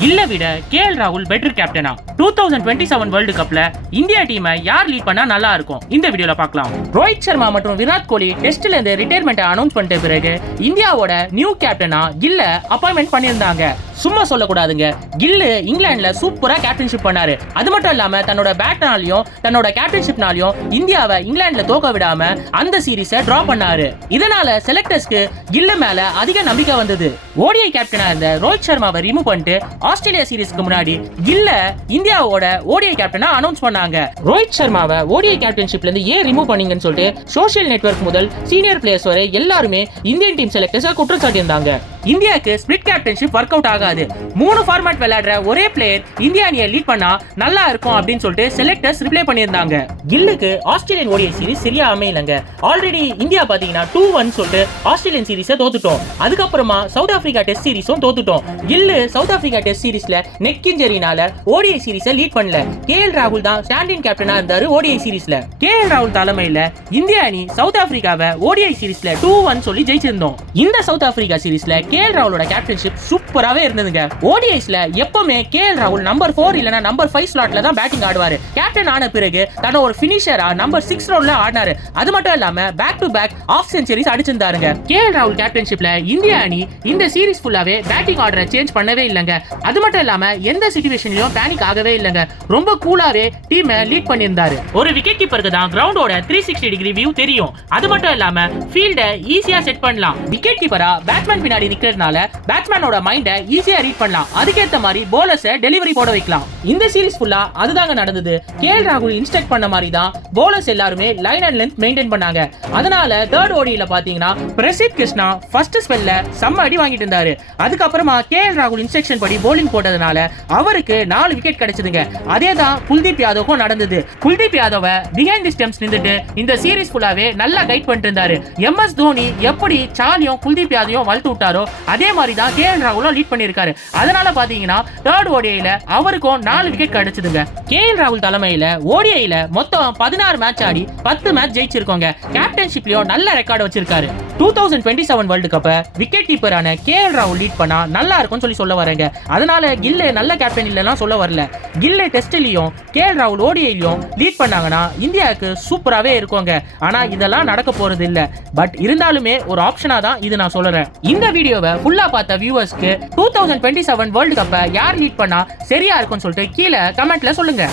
கில்ல விட கேஎல் ராகுல் பெட்டர் கேப்டனா? 2027 வேர்ல்டு கப்ல இந்தியா டீமை யார் லீட் பண்ணா நல்லா இருக்கும்? இந்த வீடியோல பார்க்கலாம். ரோஹித் சர்மா மற்றும் விராட் கோலி டெஸ்ட்ல இருந்து ரிட்டையர்மெண்ட் அனௌன்ஸ் பண்ணிட்ட பிறகு இந்தியாவோட நியூ கேப்டனா கில்ல அப்பாயின்மெண்ட் பண்ணியிருந்தாங்க. சும்மா சொல்லக்கூடாதுங்க, கில்லு இங்கிலாந்துல சூப்பரா கேப்டன்ஷிப் பண்ணாரு. அது மட்டும் இல்லாம தன்னோட பேட்னாலையும் தன்னோட கேப்டன்ஷிப்னாலையும் இந்தியாவை இங்கிலாந்துல தோக்க விடாம அந்த சீரீஸை டிரா பண்ணாரு. இதனால செலக்டர்ஸ்க்கு கில்லு மேல அதிக நம்பிக்கை வந்தது. ஓடிஐ கேப்டனா இருந்த ரோஹித் சர்மாவை ரிமூவ் பண்ணிட்டு ஆஸ்திரேலியா சீரீஸ்க்கு முன்னாடி கில்ல இந்தியாவோட ஓடிஐ கேப்டனா அனௌன்ஸ் பண்ணாங்க. ரோஹித் சர்மாவை ஓடிஐ கேப்டன்ஷிப்ல இருந்து ஏன் ரிமூவ் பண்ணீங்கன்னு சொல்லிட்டு சோஷியல் நெட்வொர்க் முதல் சீனியர் பிளேயர்ஸ் வரை எல்லாருமே இந்தியன் டீம் செலக்டர்ஸ் குற்றம் சாட்டியிருந்தாங்க. இந்தியாவுக்கு ஸ்பிளிட் கேப்டன்ஷிப் ஒர்க் அவுட் ஆகாது. 3 ஃபார்மேட் விளையாடுற ஒரே பிளேயர் இந்தியா அணியை லீட் பண்ணா நல்லா இருக்கும் அப்படின்னு சொல்லிட்டு செலக்டர்ஸ் ரிப்ளை பண்ணியிருந்தாங்க. கில்லுக்கு ஆஸ்திரேலியன் ஓடிஐ சீரிஸ் சரியா அமையலங்க. ஆல்ரெடி இந்தியா பாத்தீங்கன்னா 2-1 சொல்லிட்டு ஆஸ்திரேலியன் சீரிஸை தோத்துட்டோம். அதுக்கப்புறமா சவுத் ஆப்பிரிக்கா டெஸ்ட் சீரிஸும் தோத்துட்டோம். கில்லு சவுத் ஆப்பிரிக்கா டெஸ்ட் சீரிஸ்ல நெக் இன்ஜரினால ஓடிஐ சீரிஸை லீட் பண்ணல. கேஎல் ராகுல் தான் ஸ்டாண்டிங் கேப்டனா இருந்தாரு ஓடிஐ சீரிஸ்ல. கேஎல் ராகுல் தலைமையில இந்தியா அணி சவுத் ஆப்பிரிக்காவை ஓடிஐ சீரிஸ்ல 2-1 சொல்லி ஜெயிச்சிருந்தோம். இந்த சவுத் ஆப்பிரிக்கா சீரிஸ்ல கேஎல் ராகுலோட கேப்டன்ஷிப் சூப்பராவே இருந்ததுங்க. ஓடிஐஸ்ல எப்பவுமே கேஎல் ராகுல் நம்பர் 4 இல்லனா நம்பர் 5 ஸ்லாட்ல தான் பேட்டிங் ஆடுவாரு. கேப்டன் ஆன பிறகு தன்னை ஒரு ஃபினிஷரா நம்பர் 6 ரோல்ல ஆடினாரு. அது மட்டும் இல்லாம back to back of centuries அடிச்சிருந்தாருங்க. கேஎல் ராகுல் கேப்டன்ஷிப்ல இந்தியா அணி இந்த சீரிஸ் ஃபுல்லாவே பேட்டிங் ஆர்டரை சேஞ்ச் பண்ணவே இல்லங்க. அது மட்டும் இல்லாம எந்த சிச்சுவேஷன்லயும் பேனிக் ஆகவே இல்லங்க. ரொம்ப கூலாவே டீமை லீட் பண்ணியிருந்தாரு. ஒரு விக்கெட் கீப்பருக்கு தான் கிரவுண்டோட 360 டிகிரி வியூ தெரியும். அது மட்டும் இல்லாம ஃபீல்டை ஈஸியா செட் பண்ணலாம். விக்கெட் கீப்பரா பேட்ஸ்மேன் பின்னாடி நிக்கிறதுனால பேட்ஸ்மேனோட மைண்டை ஈஸியா ரீட் பண்ணலாம். அதுக்கேற்ற மாதிரி போலர்ஸை டெலிவரி போட வைக்கலாம். இந்த சீரிஸ் ஃபுல்லா அதுதாங்க நடந்தது. கேஎல் ராகுல் இன்ஸ்ட்ரக்ட் பண்ண மாதிரி தான் போலர்ஸ் எல்லாருமே லைன் அண்ட் லென்த் மெயின்டைன் பண்ணாங்க. அதனால தேர்ட் ஓடியில பாத்தீங்கன்னா பிரசித் கிருஷ்ணா ஃபர்ஸ்ட் ஸ்பெல்ல செம்ம அடி வாங்கிட்டு இருந்தாரு. அதுக்கப்புறமா கேஎல் ராகுல் இன்ஸ்ட்ரக்ஷன் படி போலிங் போட்டதுனால அவருக்கு 4 விக்கெட் கிடைச்சதுங்க. அதே தான் குல்தீப் யாதவுக்கும் நடந்தது. குல்தீப் யாதவ பிஹைண்ட் தி ஸ்டெம்ப்ஸ் நின்னுட்டு இந்த சீரிஸ் ஃபுல்லாவே நல்லா கைட் பண்ணிட்டு இருந்தாரு. எம்எஸ் தோனி எப்படி சாலியும் குல்தீப் யாதவையும் வளர்த்து விட்டாரோ அதே மாதிரி தான் கேஎல் ராகுலும் லீட் பண்ணியிருக்காரு. அதனால பாத்தீங்கன்னா தேர்ட் ஓடிஐல அவருக்கும் 4 விக்கெட் கிடைச்சதுங்க. கேஎல் ராகுல் தலைமையில ஓடிஐல மொத்தம் 16 மேட்ச் ஆடி 10 மேட்ச் ஜெயிச்சிருக்கோங்க. கேப்டன்ஷிப்லயும் நல்ல ரெக்கார்டு வச்சிருக்காரு. 2027 வேர்ல்டு கப்பை விக்கெட் கீப்பரான கேஎல் ராகுல் லீட் பண்ணா நல்லா இருக்கும்னு சொல்ல வரேங்க. அதனால கில்லே நல்ல கேப்டன் இல்லைன்னா சொல்ல வரல. கில்லே டெஸ்ட்லயும் கேஎல் ராகுல் ஓடிஐலயும் லீட் பண்ணாங்கன்னா இந்தியாவுக்கு சூப்பராகவே இருக்குங்க. ஆனா இதெல்லாம் நடக்க போறது இல்ல. பட் இருந்தாலுமே ஒரு ஆப்ஷனா தான் இது நான் சொல்றேன். இந்த வீடியோவை ஃபுல்லா பார்த்த வியூவர்ஸ்க்கு 2027 வேர்ல்டு கப்பை யார் லீட் பண்ணா சரியா இருக்கும்னு சொல்லிட்டு கீழே கமெண்ட்ல சொல்லுங்க.